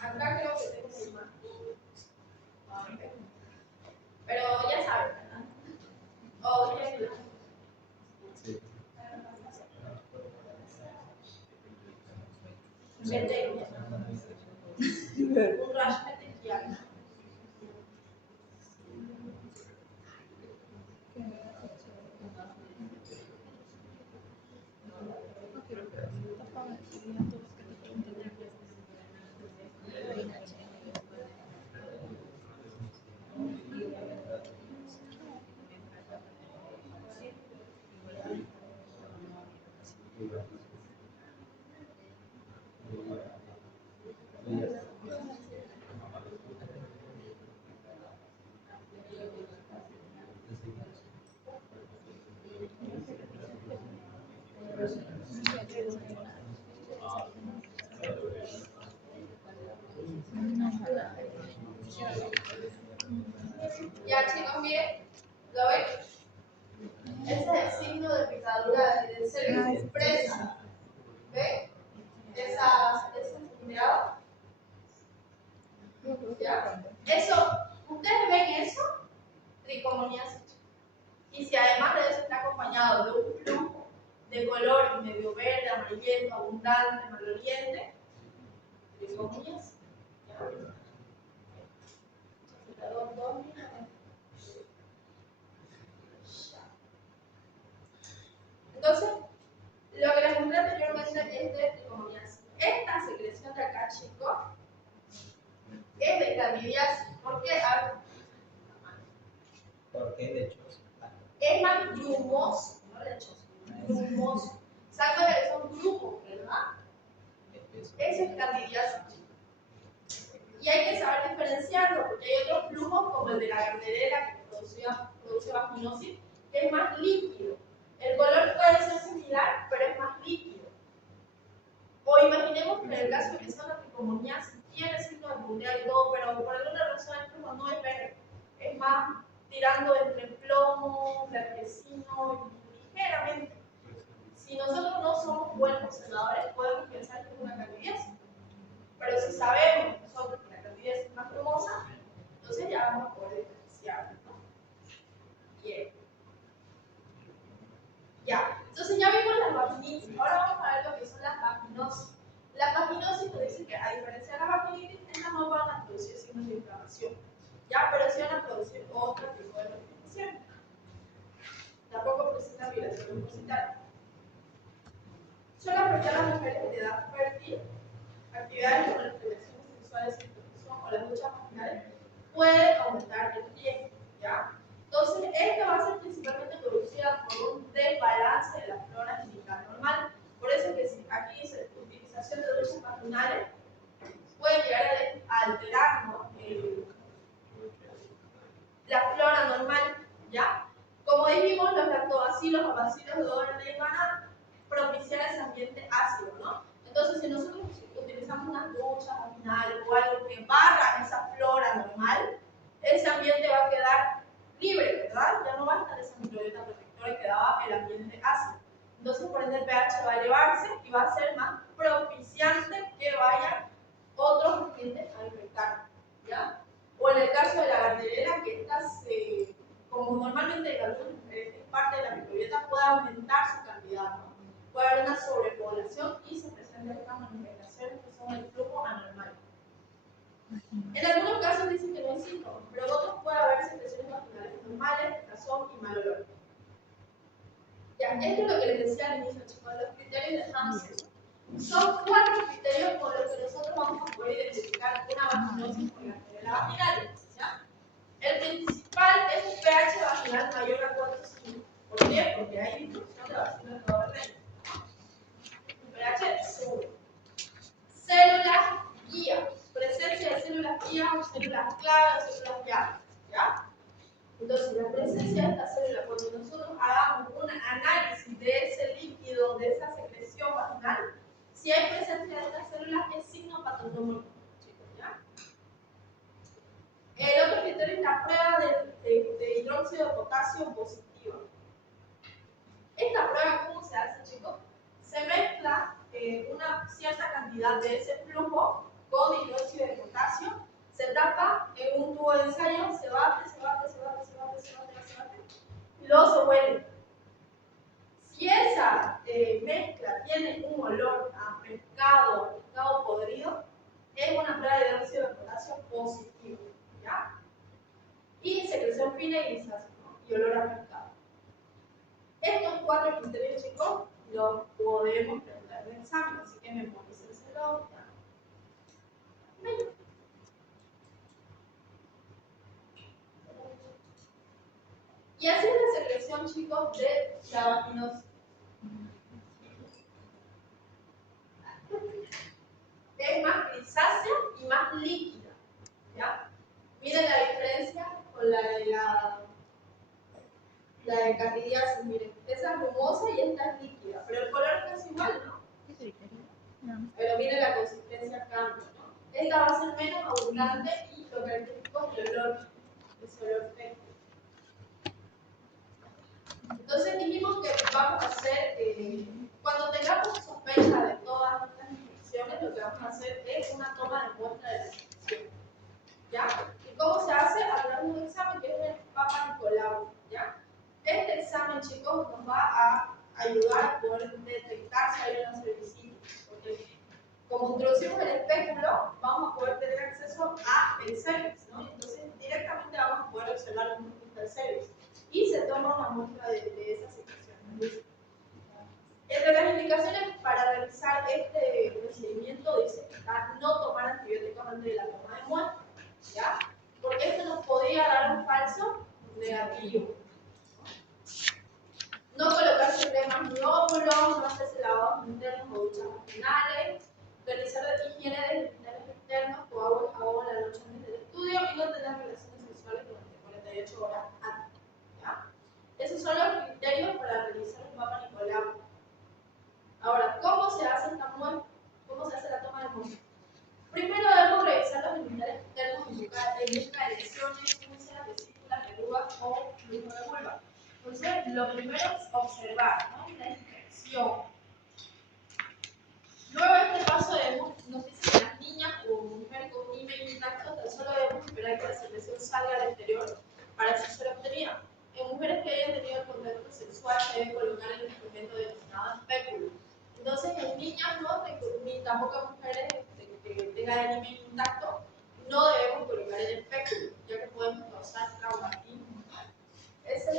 Acá creo que tengo una imagen. Pero ya saben, ¿verdad? O bien. Petequia. Un rash petequial. Ya chicos, miren, ¿lo ven? Ese es el signo de picadura del cerdo que expresa. ¿Ven? Ese mirado. ¿Ya? Eso, ustedes ven eso, tricomoniasis. Y si además de eso está acompañado de un flujo de color medio verde, amarillento, abundante, maloliente, tricomoniasis. Entonces, lo que les mostré anteriormente es de tricomoniasis. Esta secreción de acá, chicos, es de candidiasis. ¿Por qué? A ver, ¿Por qué lechoso? es más grumoso, no lechoso, grumoso. ¿Saben cuáles que son grumos, verdad? Eso es candidiasis. Y hay que saber diferenciarlo, porque hay otros flujos como el de la gardnerela que produce vaginosis, que es más líquido. El color puede ser similar, pero es más líquido. O imaginemos que en el caso de que sea una tricomoniasis tiene signo de punteado y todo, pero por alguna razón el flujo no es verde. Es más tirando entre plomo, blanquecino y ligeramente. Si nosotros no somos buenos observadores, podemos pensar que es una candidiasis. Pero si sabemos nosotros que la candidiasis es más grumosa, entonces ya vamos a poder diferenciarlo, ¿no? Bien. Ya, entonces ya vimos las vaginitis. Ahora vamos a ver lo que son las vaginosis. Las vaginosis nos dicen que, a diferencia de la vaginitis, estas no van a producir signos de inflamación, ya, pero sí van a producir otro tipo de manifestación. Tampoco presenta vibración mucositaria. Suele afectar a las mujeres de edad fértil, actividades como las relaciones sexuales sin protección o las luchas vaginales, puede aumentar el riesgo, ¿ya? Entonces, esta va a ser principalmente producida por un desbalance de la flora genital normal. Por eso que si aquí dice utilización de luchas vaginales, puede llegar a alterar, ¿no? La flora normal, ¿ya? Como dijimos, los lactobacilos o bacilos de doble ley van a propiciar ese ambiente ácido, ¿no? Entonces, si nosotros utilizamos unas duchas vaginales o algo que barra esa flora normal, ese ambiente va a quedar libre, ¿verdad? Ya no va a estar esa microbiota protectora que daba el ambiente ácido. Entonces, por ende, el pH va a elevarse y va a ser más propiciante que vayan otros nutrientes a infectar, ¿ya? O en el caso de la gardnerela, que estas, como normalmente el galón es parte de la microbiota, puede aumentar su cantidad, ¿no? Puede haber una sobrepoblación y se presentan estas manifestaciones que son el flujo anormal. En algunos casos dicen que no hay síntomas, pero en otros puede haber secreciones vaginales normales, picazón y mal olor. Ya, esto es lo que les decía al inicio, chicos, los criterios de Hansen. Son 4 criterios con los que nosotros vamos a poder identificar una vaginosis por la vaginal, ¿ya? El principal es un pH vaginal mayor a 4,5. ¿Por qué? Porque hay difusión de bacilos de doble ley. El pH sube. Células guía. Presencia de células guía o células clave o células llave, ¿ya? Entonces, la presencia de esta célula, cuando nosotros hagamos un análisis de ese líquido, de esa secreción vaginal, si hay presencia de estas células, es signo patognomónico, chicos, ¿ya? El otro criterio es la prueba de hidróxido de potasio positiva. Esta prueba, ¿cómo se hace, chicos? Se mezcla una cierta cantidad de ese flujo con hidróxido de potasio, se tapa en un tubo de ensayo, se bate, y luego se huele. Si esa mezcla tiene un olor a pescado podrido, es una prueba de hidróxido de potasio positivo, ¿ya? Y secreción fina y grisácea, ¿no? Y olor a pescado. Estos 4 criterios, chicos, los podemos preguntar en el examen, así que memorícenselo. Y así es la secreción, chicos, de la vaginosis. Es más grisácea y más líquida, ¿ya? Miren la diferencia con la de candidiasis, miren, esa es grumosa y esta es líquida, pero el color esta va a ser menos abundante y lo característico es el olor, ese olor feo. Entonces dijimos que vamos a hacer, cuando tengamos sospecha de todas estas infecciones, lo que vamos a hacer es una toma de muestra de la infección. ¿Ya? ¿Y cómo se hace? A través de un examen que es el Papa Nicolau. ¿Ya? Este examen, chicos, nos va a ayudar a poder detectar si hay una cervicitis. Porque como introducimos el espéculo, vamos a poder tener acceso a el cervix, ¿no? Entonces directamente vamos a poder observar cómo está el cervix. Y se toma una muestra de esa situación. Entre las indicaciones para realizar este procedimiento dice que está no tomar antibióticos antes de la toma de muestra, ¿ya? Porque esto nos podría dar un falso negativo. No colocarse cremas ni óvulos, no hacerse lavados internos o duchas vaginales, realizar higiene de genitales externos con agua y jabón la noche antes del estudio y no tener relaciones sexuales durante 48 horas antes. ¿Ya? Esos son los criterios para realizar un Papa Nicolau. Ahora, ¿cómo se hace esta muestra? ¿Cómo se hace la toma de muestra? Primero debemos revisar los genitales externos en busca de lesiones, úlceras, vesículas, verrugas o flujo de vulva. Entonces, lo primero es observar, ¿no? La infección. Luego de este paso debemos, nos dice que las niñas o mujeres con un email intacto tan solo debemos esperar que la secreción salga al exterior para así ser obtenida. En mujeres que hayan tenido el contacto sexual se debe colocar el instrumento denominado espéculo. Entonces, en niñas no, ni tampoco en mujeres que tengan el email intacto, no debemos colocar el espéculo, ya que podemos causar traumatismo. Ese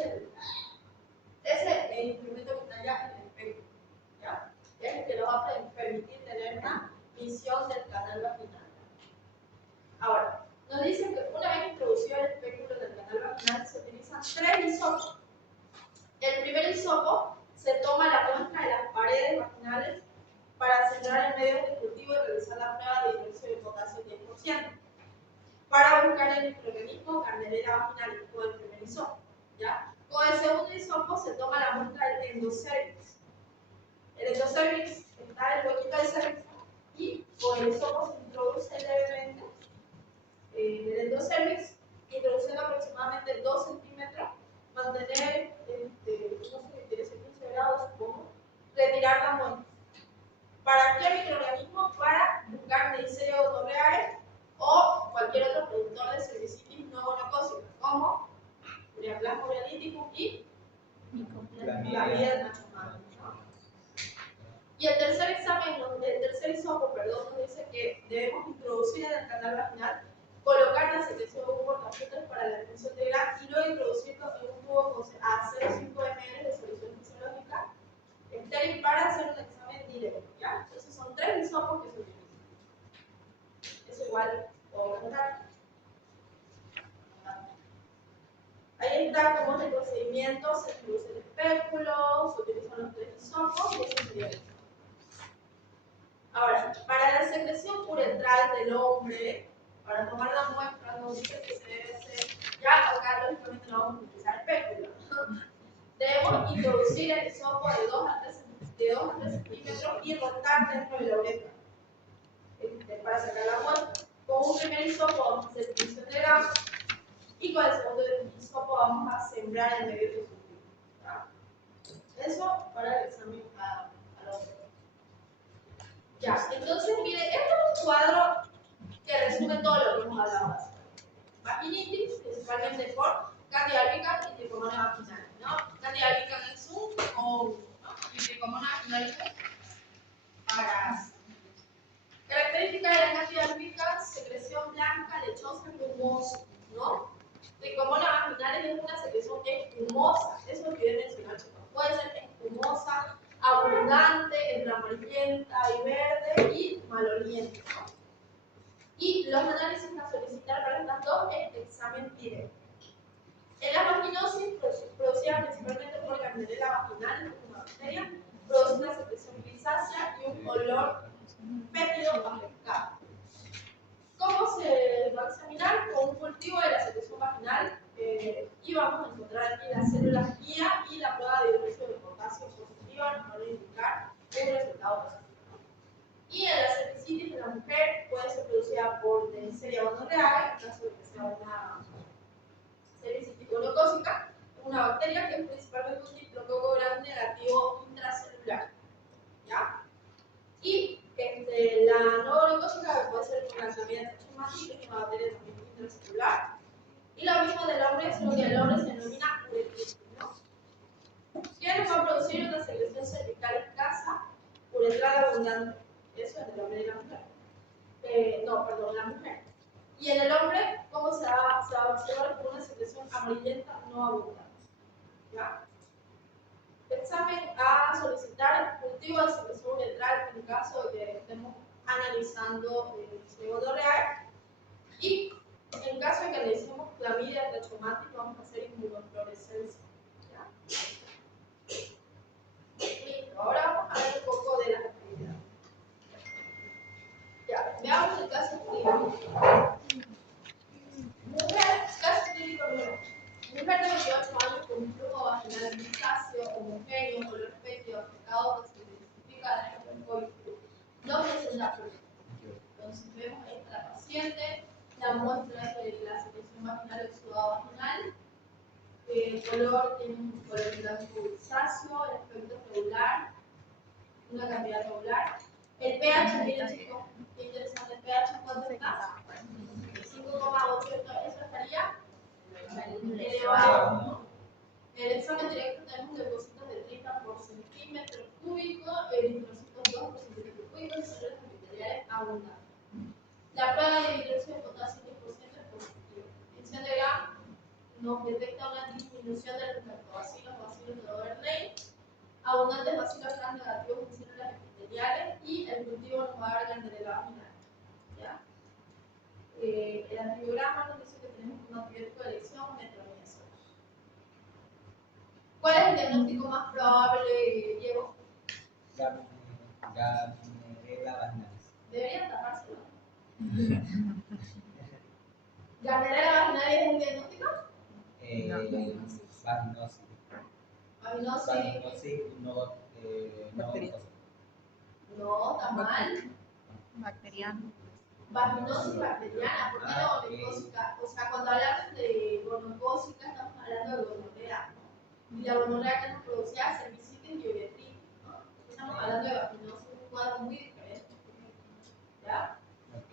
es el instrumento que está allá en el espéculo, ¿ya? Es el que nos va a permitir tener una visión del canal vaginal. Ahora, nos dicen que una vez introducido el espéculo del canal vaginal se utilizan 3 hisopos. El primer hisopo se toma la muestra de las paredes vaginales para centrar el medio de cultivo y realizar la prueba de hidróxido de potasio 10%. Para buscar el microorganismo Gardnerella vaginalis con el primer hisopo, ¿ya? Con el segundo hisopo se toma la muestra del endocervix. El endocervix está en el huequito del cervix y con el hisopo se introduce levemente el endocervix, introduciendo aproximadamente 2 centímetros, mantener, no sé, 15 grados, supongo, retirar la muestra. ¿Para qué microorganismo? Para buscar Neisseria gonorrhoeae o cualquier otro productor de cervicitis no gonocócica, como Ureaplasma urealyticum y la vida del macho madre. Y el tercer examen, el tercer hisopo, perdón, nos dice que debemos introducir en el canal vaginal, colocar la secreción de un portafiltros para la detección de gas y luego introducirlo en un tubo a 0,5 ml de solución fisiológica estéril para hacer un examen directo, ¿ya? Entonces son 3 hisopos que se utilizan. Eso igual puedo contar. Ahí está cómo es el procedimiento, se introduce el espéculo, se utilizan los 3 hisopos y eso sería el examen. Ahora, para la secreción uretral del hombre, para tomar la muestra, nos dice que se debe hacer, ya acá lógicamente no vamos a utilizar espéculo, debemos introducir el hisopo de 2 a 3 centímetros y rotar dentro de la uretra para sacar la muestra. Con un primer hisopo vamos a hacer función de gramos y con el segundo hisopo vamos a sembrar el medio de cultivo. Eso para el examen al hombre. Ya, entonces, mire, este es un cuadro que resume todo lo que hemos hablado. Vaginitis, principalmente por Candida albicans y Trichomonas vaginalis, ¿no? Candida albicans es un hongo, ¿no? Y Trichomonas vaginalis parásito. Característica de la Candida albicans, secreción blanca, lechosa, espumosa, ¿no? Trichomonas vaginalis es una secreción espumosa, eso es lo que quería mencionar, chicos. Puede ser espumosa, abundante, entre amarillenta y verde y maloliente, ¿no? Y los análisis a solicitar para estas dos es examen directo. En la vaginosis, producida principalmente por Gardnerella vaginalis, que es una bacteria, produce una secreción grisácea y un olor fétido afectado. ¿Cómo se va a examinar? Con un cultivo de la secreción vaginal y vamos a encontrar aquí las células guía y la prueba de hidróxido de potasio positiva nos van a indicar un resultado positivo. Y en la cervicitis de la mujer puede ser producida producida por Neisseria gonorrhoeae, en caso de que sea una cericitis gonocócica, una bacteria que es principalmente un diplococo gram negativo intracelular. ¿Ya? Y la no gonocócica puede ser una Chlamydia trachomatis, que es una bacteria también intracelular. Y lo mismo del hombre, solo que el hombre se denomina uretritis, ¿no? ¿Quién va a producir una secreción cervical escasa, uretral abundante? Eso es del hombre y la mujer. No, perdón, la mujer. Y en el hombre, ¿cómo se va a observar por una secreción amarillenta no abundante? ¿Ya? Examen a solicitar cultivo de secreción uretral en caso de que estemos analizando gonorrea. Y en caso de que analicemos Chlamydia trachomatis, vamos a hacer inmunofluorescencia. Listo, ahora vamos a ver un poco de las actividades. Ya, veamos el caso clínico. Caso clínico número 1. Mujer de 28 años con un flujo vaginal grisáceo, homogéneo, color fétido, afectado que se identifica en el coito. No presenta flujo. Entonces vemos ahí está la paciente, la muestra de la secreción vaginal o exudado vaginal. El color tiene un color blanco grisáceo, el aspecto regular, una cantidad regular. El pH, miren chicos, qué interesante, el pH, ¿cuánto está? 5,8, eso estaría elevado, ¿no? En el examen directo tenemos depósitos de 30 por centímetro cúbico, eritrocitos 2 por centímetro cúbico y células epiteliales abundantes. La prueba de hidróxido de potasio 10% es positiva. Tinción de Gram nos detecta una disminución de los lactobacilos, bacilos de Overley, abundantes bacilos gram negativos en células epiteliales y el cultivo nos va a dar gandrela vaginal. ¿Ya? El antibiograma nos dice que tenemos un antibiótico de elección, metronidazol. ¿Cuál es el diagnóstico más probable, Diego? Gardnerella vaginal. Deberían tapárselo. ¿Gardnerella vaginal es el diagnóstico? Vaginosis. Vaginosis No, está mal. Bacteriano. Vaginosis bacteriana, ¿por qué no gonocócica? O sea, cuando hablamos de gonocócica estamos hablando de gonorrea, ¿no? Y la gonorrea que nos producía cervicitis y uretritis, ¿no? Estamos hablando de vaginosis, un cuadro muy diferente. ¿Ya?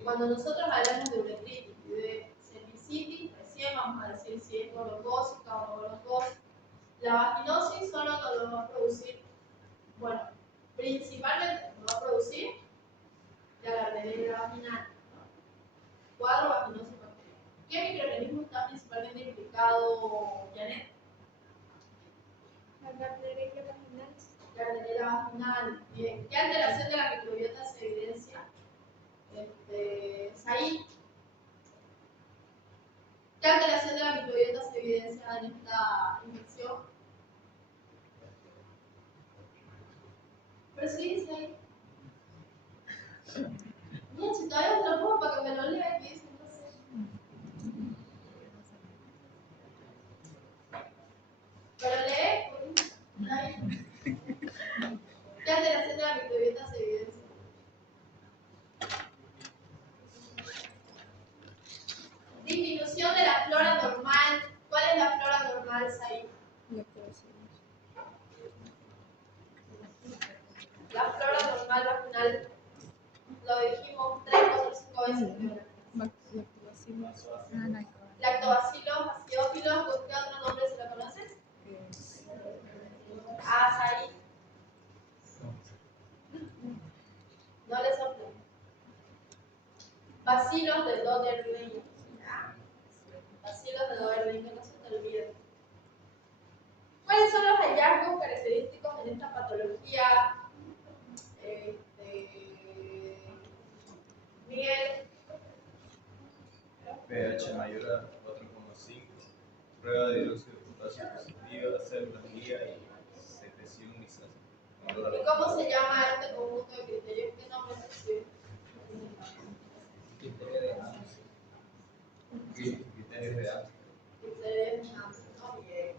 Cuando nosotros hablamos de uretritis y de cervicitis, recién vamos a decir si es gonocócica o no gonocócica. La vaginosis solo nos lo va a producir, bueno, principalmente nos va a producir la gardnerella vaginal. Cuadro vaginoso bacteriano. ¿Qué microorganismo está principalmente implicado, Janet? La Gardnerella vaginal. Gardnerella vaginal. Bien. ¿Qué alteración de la microbiota se evidencia? Said. ¿Qué alteración de la microbiota se evidencia en esta infección? Pero sí, Said. Mira, si todavía te lo pongo para que me lo lea y dice, no sé. Pero lee, ahí. ¿Qué alteración de la microbiota se evidencia? Disminución de la flora normal. ¿Cuál es la flora normal, Said? La flora normal vaginal. Lo dijimos 3, 4, 5 veces. Lactobacilos, acidofilos, ¿con qué otro nombre se la conoce? Said. No le soplen. Bacilos de Doderlein. Bacilos de Doderlein, que no se te olviden. ¿Cuáles son los hallazgos característicos en esta patología? Miguel. pH mayor a 4,5, prueba de dióxido de potasio positiva, células guía y secreción grisácea. ¿Y cómo se llama este conjunto de criterios? ¿Qué nombre recibe? Criterio de Amsel. Criterios de Amsel. Criterios de Amsel, ¿no? Bien.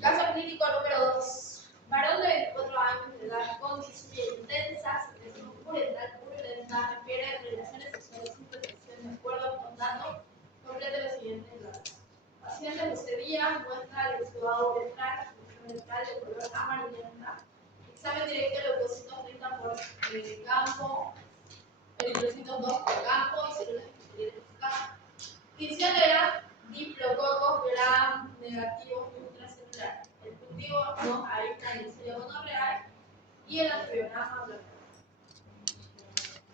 Caso clínico número 2. Varón de 24 años de edad con disfonía intensa, secreción uretral purulenta, refiere directo leucocitos 30 por campo, eritrocitos 2 por campo y células epiteliales por campo. Tinción de Gram, diplococos, Gram negativos y ultracelular. El cultivo nos aísla el Neisseria gonorreae y el anfibiograma blanco.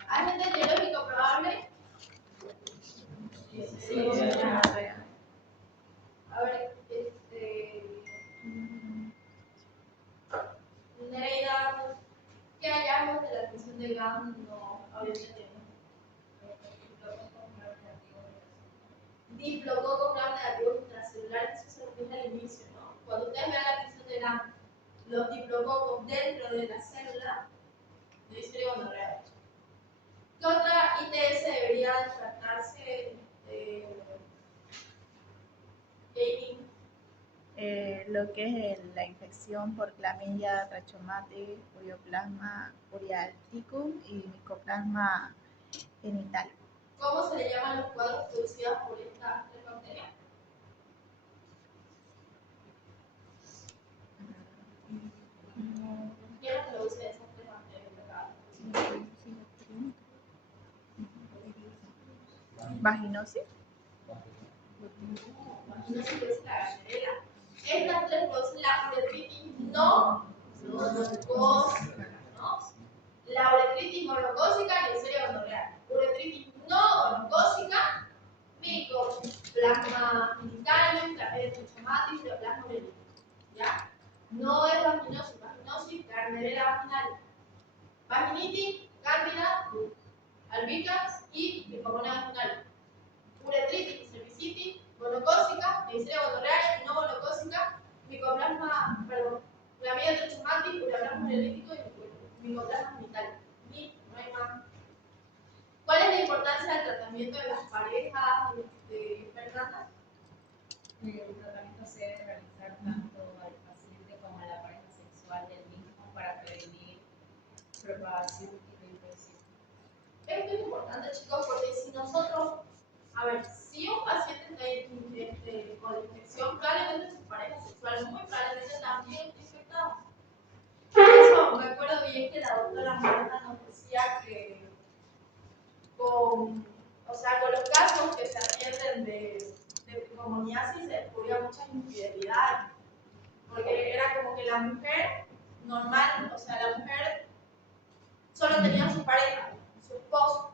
Agente etiológico probable. A ver, Nereida, ¿qué hallamos de la tinción de Gram no orientativa? Diplococos Gram negativos intracelulares, eso se lo dije al inicio, ¿no? Cuando ustedes vean la tinción de Gram, los diplococos dentro de la célula, Neisseria gonorreae. ¿Qué otra ITS debería tratarse? Gaming. Lo que es la infección por clamidia, trachomate, ureoplasma uriaticum y micoplasma genital. ¿Cómo se le llaman los cuadros producidos por esta bacteria? ¿Quién los produce esas tres bacterias? Vaginosis. Vaginosis es la gallera. Estas tres producen la uretritis no monocócica, ¿no? La uretritis monocócica, Neisseria gonorreae. Uretritis no monocócica, micoplasma genital, clamidia trachomatis, ureoplasma uriaticum. ¿Ya? No es vaginosis, vaginosis, carnerera vaginal. Vaginitis, cándida, albicans y tricomonas vaginal. Uretritis, cervicitis, monocócica, Neisseria gonorreae, no monocócica, clamidia trachomatis, ureoplasma uriatítico y micoplasma genital. Y no hay más. ¿Cuál es la importancia del tratamiento de las parejas, Fernanda? El tratamiento se debe realizar tanto al paciente como a la pareja sexual del mismo para prevenir propagación y reinfección. Esto es importante, chicos, porque si nosotros, a ver, si un paciente está con infección, probablemente su pareja sexual muy probablemente también esté infectado. Por eso me acuerdo bien que la doctora Marta nos decía que con los casos que se atienden de tricomoniasis se descubría muchas infidelidades. Porque era como que la mujer normal, la mujer solo tenía su pareja, su esposo,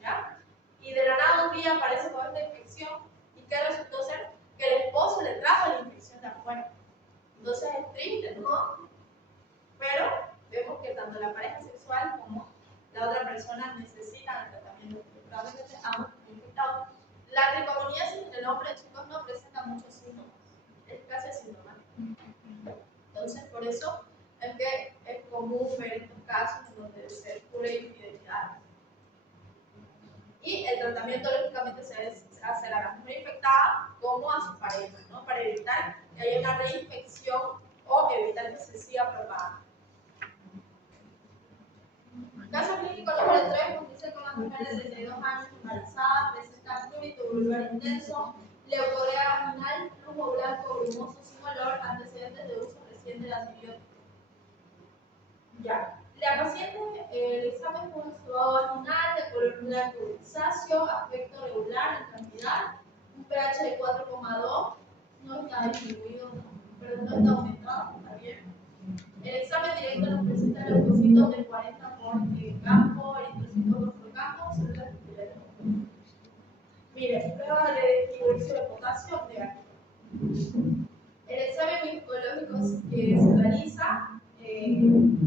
¿ya? Y de la nada un día aparece con esta infección. ¿Y qué resultó ser? Que el esposo le trajo la infección de afuera. Entonces es triste, ¿no? Pero vemos que tanto la pareja sexual como la otra persona necesitan el tratamiento. Probablemente ambos están infectados. La tricomoniasis en el hombre, chicos, no presenta muchos síntomas. Es casi asintomático. Entonces, por eso es que es común ver estos casos en donde se descubre infidelidad. Y el tratamiento, lógicamente, se hace a la mujer infectada como a su pareja, ¿no? Para evitar que haya una reinfección o evitar que se siga propagando. Caso clínico número 3, condice con la mujer de 32 años embarazada, presenta prurito vulvar intenso, leucorrea vaginal, flujo blanco grumoso sin olor, antecedentes de uso reciente de antibióticos. Ya. La paciente, el examen fue un exudado vaginal de color blanco grisáceo, aspecto regular en cantidad, un pH de 4,2, no está disminuido, pero no está aumentado, está bien. El examen directo nos presenta leucocitos de 40 por campo, eritrocitos por campo, células epiteliales. Mire, prueba de dilución de potasio negativo. El examen micológico que se realiza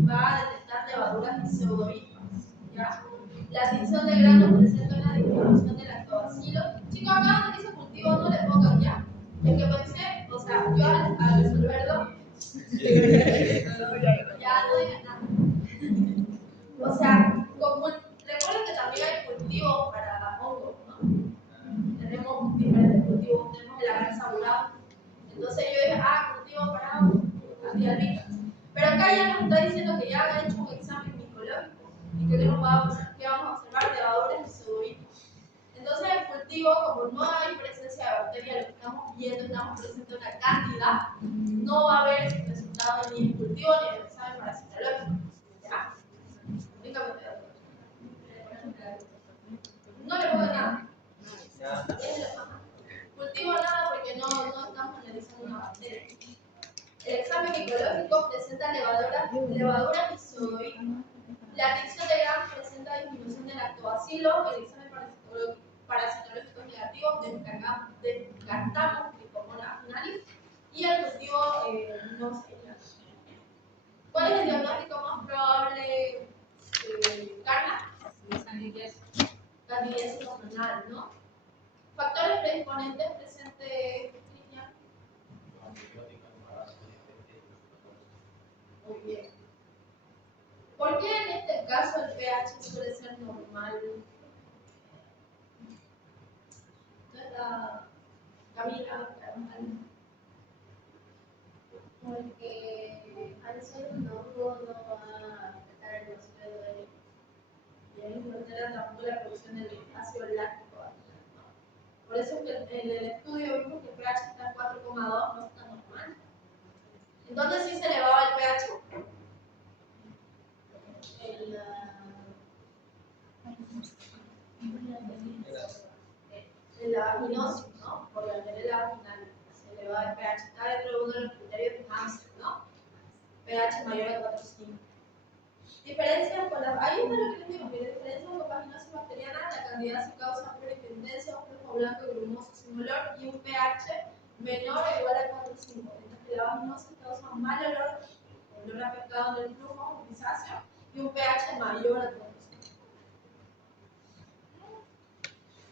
va a detectar levaduras y pseudohipas. ¿Ya? La tinción de grano presenta una disminución de lactobacilos. Chicos, acá donde dice cultivo no le pongan ya. Es que pensé, yo al resolverlo, ya no digan nada. Recuerden que también hay cultivos para hongos, ¿no? Tenemos diferentes cultivos, tenemos el agar saburado. Entonces yo dije, cultivo para hongos, así albicas. Pero acá ya nos está diciendo que ya ha hecho un examen micológico y que vamos a observar levaduras y pseudohipas. Entonces el cultivo, como no hay presencia de bacterias, lo que estamos viendo, estamos presentes una cándida, no va a haber resultado ni en cultivo ni en el examen parasitológico. levadura tizoidea. La adicción de Gram presenta disminución del lactobacilo, el examen parasitológico negativo, descartamos Trichomonas vaginalis y el cultivo no sería. ¿Cuál es el diagnóstico más probable, Carla? Candidiasis hormonal, ¿no? Factores predisponentes presentes, Cristian. Muy bien. ¿Por qué en este caso el pH suele ser normal? ¿No es la Camila? Porque al ser un hongo no va a afectar el proceso de duelo. Bien, no altera tampoco la producción del ácido láctico. Por eso es que en el estudio vimos que el pH está en 4,2, no está normal. Entonces sí se elevaba el pH. En la vaginosis, ¿no? Por la arteria vaginal se elevaba el pH. Está dentro de uno de los criterios de Hansen, ¿no? pH mayor a 4,5. Diferencias con las. Ahí está lo que les digo, mire, diferencias con vaginosis bacteriana, la candidiasis causa pluripendencia, un flujo blanco y grumoso sin olor y un pH menor o igual a 4,5. Mientras que la vaginosis causa mal olor afectado en el flujo grisáceo y un pH mayor a 4,5.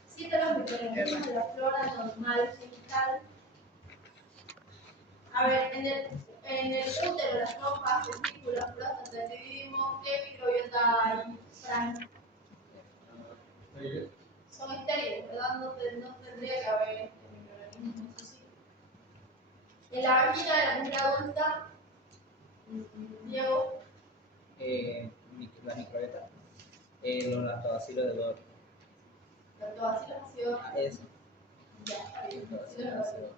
Cita los microorganismos de la flora normal genital. A ver, en el útero, las trompas, testículos, próstata, dividimos qué microbiota hay, Frank. Son estériles, ¿verdad? No tendría que haber microorganismos, eso sí. En la vagina de la mujer adulta, Diego, La microbiota. Los lactobacilos de dolor. lactobacilos ácidos. Eso. Ya, está bien. Lactobacillus.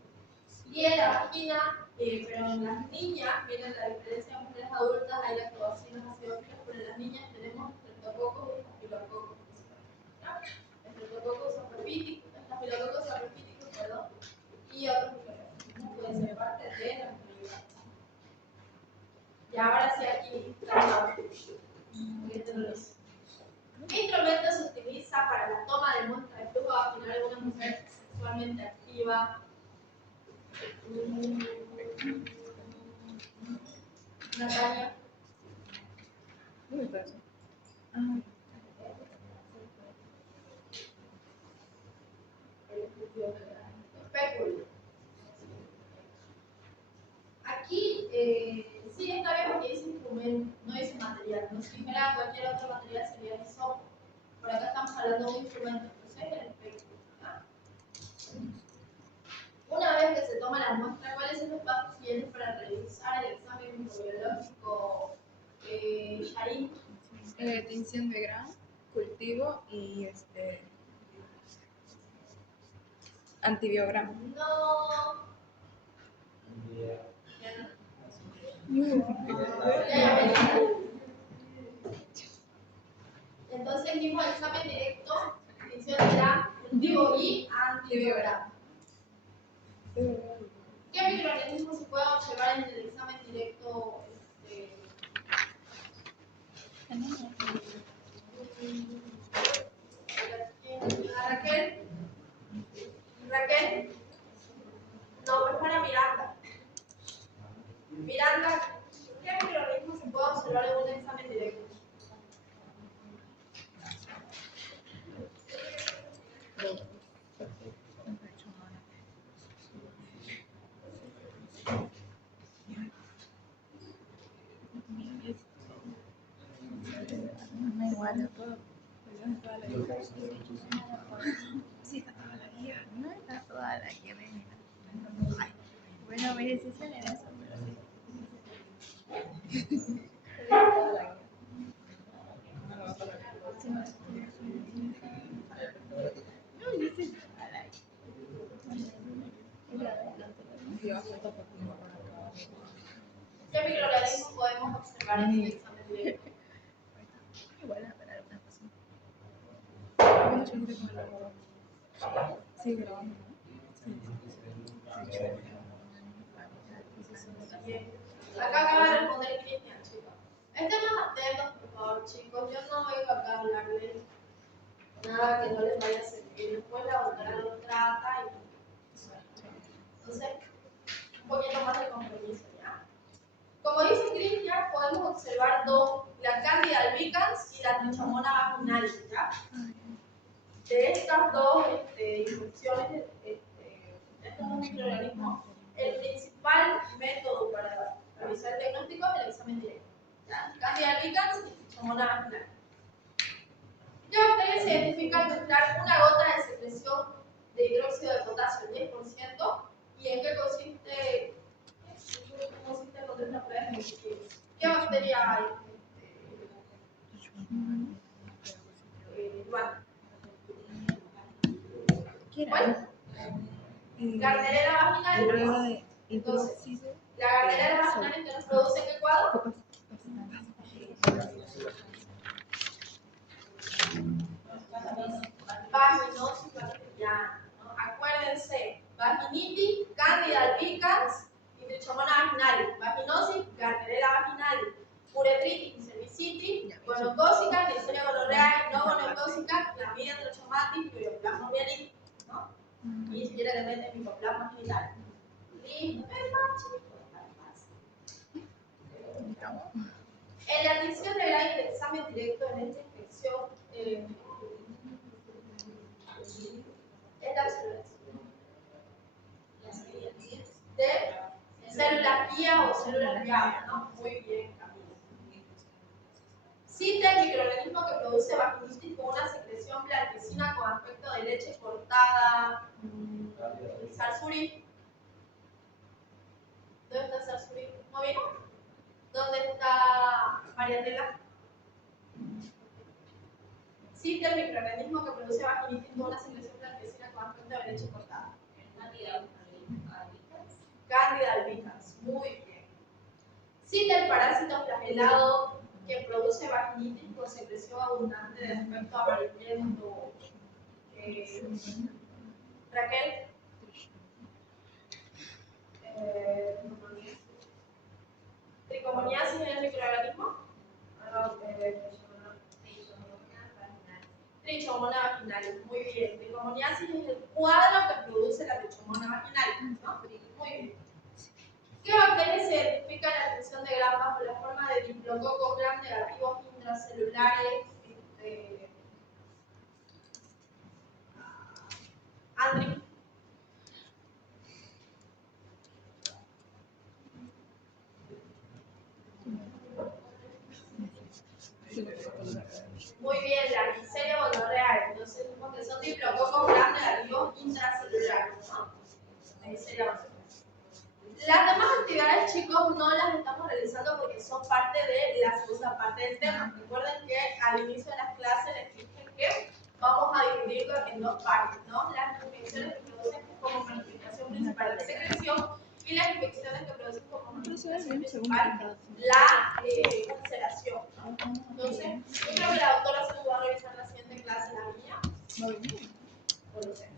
Y en la vagina, pero en las niñas, miren la diferencia en mujeres adultas, hay lactobacilos acidófilos, pero en las niñas tenemos estreptococos y estafilococos. Estreptococos sapropíticos, perdón, y otros microorganismos pueden ser parte de la comunidad. Y ahora sí aquí está. ¿Qué instrumento se utiliza para la toma de muestra de flujo vaginal de una mujer sexualmente activa? Natalia. Espéculo. Aquí sí está bien porque dice instrumento, no dice material. No, si dijera cualquier otro material sería el hisopo. Por acá estamos hablando de un instrumento, entonces el espéculo. ¿Ah? Una vez que se toma la muestra, ¿cuáles son los pasos siguientes para realizar el examen microbiológico, Yarin? Tinción de Gram, cultivo y antibiograma. No. Entonces mismo examen directo, tinción de Gram, cultivo y antibiograma. ¿Qué microorganismos se pueden observar en el examen directo? Raquel. Raquel. No, es para Miranda. Miranda, ¿qué microorganismos se puede observar en un examen directo? No me iguala todo. Sí, está toda la guía. No está toda la que ven. Ay, bueno, mi decisión era eso, pero sí. No, yo sí. ¿Qué microorganismos podemos observar en el examen directo? Igual para algunas personas. Sí, grabando. Bien. Acá acaba de responder Cristian, chicos. Estén más atentos, por favor, chicos. Yo no vengo acá a hablarles nada que no les vaya a servir. Después la doctora lo trata y entonces un poquito más de compromiso, ¿ya? Como dice Cristian, podemos observar dos, la Candida albicans y la Trichamona vaginalis, ¿ya? De estas dos infecciones, estos dos microorganismos, el principal método para realizar el diagnóstico es el examen directo, ¿ya? Candida albicans y Trichamona vaginalis. ¿Qué bacterias se identifican al mezclar una gota de secreción de hidróxido de potasio al 10%? ¿Y en qué consiste con una prueba de efectividad? ¿Qué bacteria hay? Iván. ¿Cuál? Gardnerella vaginalis. Entonces, la Gardnerella vaginalis que nos produce en qué cuadro? Vaginosis bacteriana, ¿no? Acuérdense, vaginitis, Candida albicans y Trichamona vaginalis. Vaginosis, Gardnerella vaginalis. Uretritis, cervicitis, gonocócica, Neisseria gonorrhea, no gonocócica, Clamidia trachomatis, Myoplasma ¿no? Y ni siquiera le meten Mycoplasma genital. Listo, es más chico, en la admisión de la examen directo en esta infección es la observación de células guía o células guía, ¿no? Muy bien, Camila. Cita el microorganismo que produce vaginitis con una secreción blanquecina con aspecto de leche cortada. Sarsuri. ¿Dónde está Sarsuri? ¿No vino? ¿Dónde está Marianela? Cita el microorganismo que produce vaginitis con una secreción blanquecina con aspecto de leche cortada. Candida albicans. Muy bien. Cita el parásito flagelado que produce vaginitis con secreción abundante de aspecto amarillento. Raquel. Tricomoniasis en el microorganismo. Trichomona vaginalis. Muy bien. Tricomoniasis es el cuadro que produce la Trichomona vaginalis, ¿no? Muy bien. ¿Qué bacterias se identifican en la atención de Gram bajo la forma de diplococos gram negativos intracelulares? Andri. Muy bien, la Neisseria gonorrhea. Entonces, porque son diplococos gram negativos intracelulares, ¿no? Neisseria gonorrhea. Las demás actividades, chicos, no las estamos realizando porque son parte de la segunda parte del tema. Recuerden que al inicio de las clases les dije que vamos a dividirlo en dos partes, ¿no? Las infecciones que producen como manifestación principal de secreción y las infecciones que producen como manifestación principal la ulceración, ¿no? Entonces, yo creo que la doctora se nos va a revisar la siguiente clase, la mía. No lo sé.